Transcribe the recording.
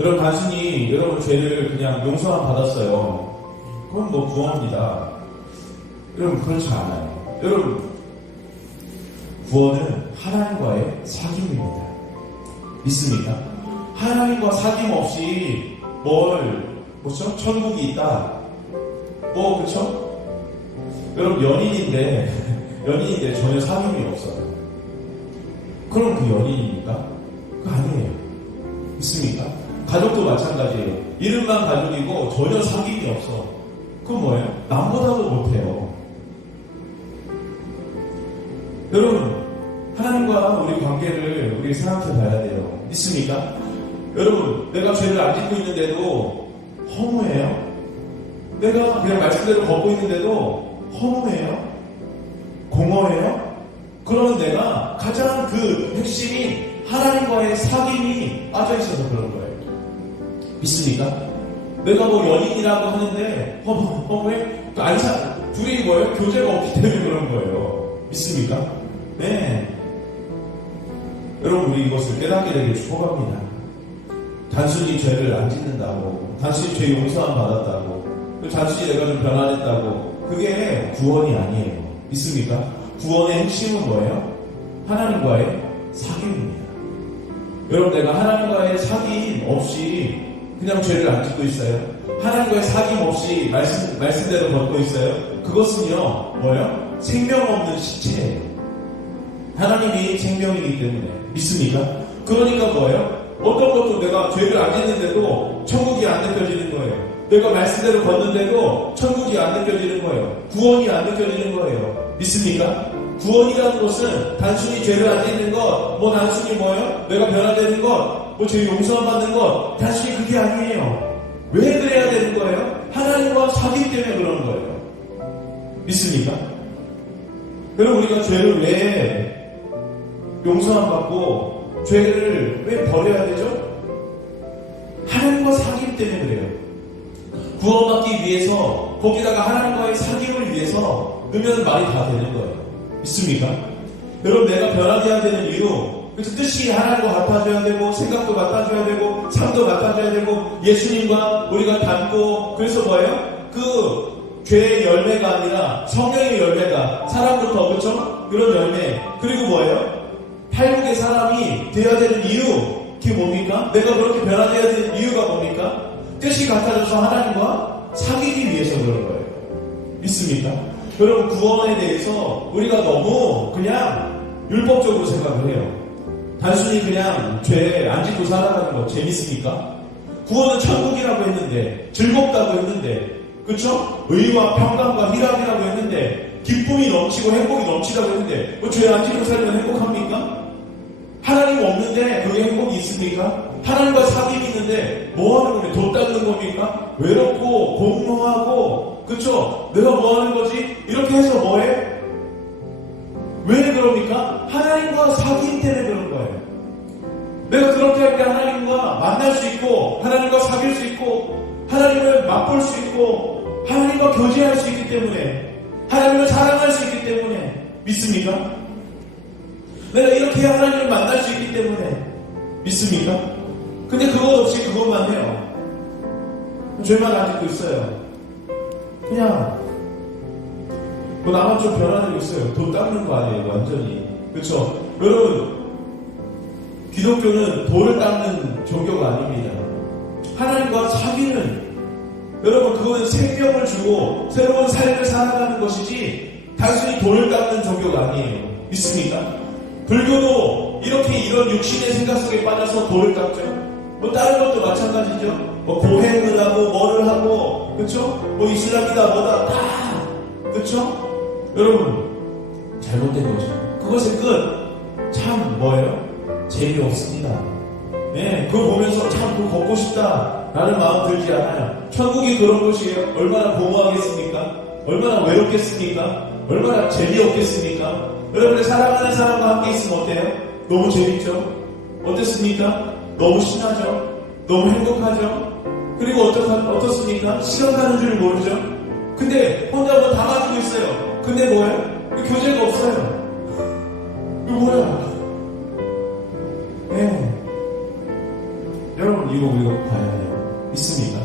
여러분 단순히 여러분 죄를 그냥 용서만 받았어요. 그건 뭐 구원입니다. 여러분 그렇지 않아요. 여러분 구원은 하나님과의 사귐입니다. 믿습니까? 하나님과 사귐 없이 뭘 뭐죠? 천국이 있다. 뭐 그렇죠? 여러분 연인인데 연인인데 전혀 사귐이 없어요. 그럼 그 연인입니까? 그 아니에요. 믿습니까? 가족도 마찬가지예요. 이름만 가족이고 전혀 사귐이 없어. 그건 뭐예요? 남보다도 못해요. 여러분, 하나님과 우리 관계를 우리 생각해 봐야 돼요. 믿습니까? 여러분, 내가 죄를 안 짓고 있는데도 허무해요? 내가 그냥 말씀대로 걷고 있는데도 허무해요? 공허해요? 그러면 내가 가장 그 핵심인 하나님과의 사귐이 빠져 있어서 그런 거예요. 믿습니까? 내가 뭐 연인이라고 하는데 허무, 허무해? 안 사, 둘이 뭐예요? 교제가 없기 때문에 그런 거예요. 믿습니까? 네. 여러분, 우리 이것을 깨닫게 되길 축복합니다. 단순히 죄를 안 짓는다고, 단순히 죄 용서만 받았다고, 단순히 내가 좀 변화됐다고, 그게 구원이 아니에요. 믿습니까? 구원의 핵심은 뭐예요? 하나님과의 사귐입니다. 여러분, 내가 하나님과의 그냥 죄를 안 짓고 있어요. 하나님과의 사귐 없이 말씀, 말씀대로 걷고 있어요. 그것은요, 뭐예요? 생명 없는 시체예요. 하나님이 생명이기 때문에. 믿습니까? 그러니까 뭐예요? 어떤 것도 내가 죄를 안 짓는데도 천국이 안 느껴지는 거예요. 내가 말씀대로 걷는데도 천국이 안 느껴지는 거예요. 구원이 안 느껴지는 거예요. 믿습니까? 구원이라는 것은 단순히 죄를 안 짓는 것, 뭐 단순히 뭐예요? 내가 변화되는 것, 뭐죄 용서만 받는 것, 단순히 그게 아니에요. 왜 그래야 되는 거예요? 하나님과 사귐 때문에 그러는 거예요. 믿습니까? 그럼 우리가 죄를 왜 용서만 받고 죄를 왜 버려야 되죠? 하나님과 사귐 때문에 그래요. 구원받기 위해서 거기다가 하나님과의 사귐을 위해서 넣으면 말이 다 되는 거예요. 믿습니까? 여러분 내가 변화되어야 되는 이유 그래서 뜻이 하나님과 같아져야 되고 생각도 같아져야 되고 삶도 같아져야 되고 예수님과 우리가 닮고 그래서 뭐예요? 그 죄의 열매가 아니라 성령의 열매가 사람부터 그렇죠? 그런 열매 그리고 뭐예요? 팔국의 사람이 되어야 되는 이유 그게 뭡니까? 내가 그렇게 변화되어야 되는 이유가 뭡니까? 뜻이 같아져서 하나님과 사귀기 위해서 그런 거예요. 믿습니까? 여러분 구원에 대해서 우리가 너무 그냥 율법적으로 생각을 해요. 단순히 그냥 죄 안 짓고 살아가는 거 재밌습니까? 구원은 천국이라고 했는데 즐겁다고 했는데 그쵸? 의와 평강과 희락이라고 했는데 기쁨이 넘치고 행복이 넘치다고 했는데 뭐 죄 안 짓고 살면 행복합니까? 하나님 없는데 그게 행복이 있습니까? 하나님과 사귐이 있는데 뭐 하는 겁니까? 돈 닦는 겁니까? 외롭고 공허하고 그쵸? 내가 뭐 하는 거지? 이렇게 해서 뭐해? 왜 그럽니까? 하나님과 사귐 때문에 그런 거예요. 내가 그렇게 할 때 하나님과 만날 수 있고 하나님과 사귈 수 있고 하나님을 맛볼 수 있고 하나님과 교제할 수 있기 때문에 하나님을 사랑할 수 있기 때문에 믿습니까? 내가 이렇게 하나님을 만날 수 있기 때문에 믿습니까? 근데 그것 없이 그것만 해요. 죄만 안 짓고 있어요. 그냥 뭐 나만 좀 변화되고 있어요. 돈 닦는 거 아니에요, 완전히. 그렇죠? 여러분, 기독교는 돈을 닦는 종교가 아닙니다. 하나님과 사귀는 여러분 그거는 생명을 주고 새로운 삶을 살아가는 것이지 단순히 돈을 닦는 종교가 아니에요. 믿습니까? 불교도 이렇게 이런 육신의 생각 속에 빠져서 돈을 닦죠. 뭐 다른 것도 마찬가지죠. 뭐 고행을 하고 뭐를 하고 그렇죠? 뭐 이슬람이다 뭐다 다 그렇죠? 여러분 잘못된 거죠. 그것의 끝 참 뭐예요? 재미없습니다. 네, 그거 보면서 참 그거 걷고 싶다라는 마음 들지 않아요. 천국이 그런 곳이에요. 얼마나 공허하겠습니까? 얼마나 외롭겠습니까? 얼마나 재미없겠습니까? 여러분의 사랑하는 사람과 함께 있으면 어때요? 너무 재밌죠? 어땠습니까? 너무 신나죠? 너무 행복하죠? 그리고 어떻, 어떻습니까? 시간 가는 줄 모르죠? 근데 혼자 뭐 다 가지고 있어요. 근데 뭐예요? 교제가 없어요. 이거 뭐야? 네. 여러분, 이거 우리가 봐야 믿습니까?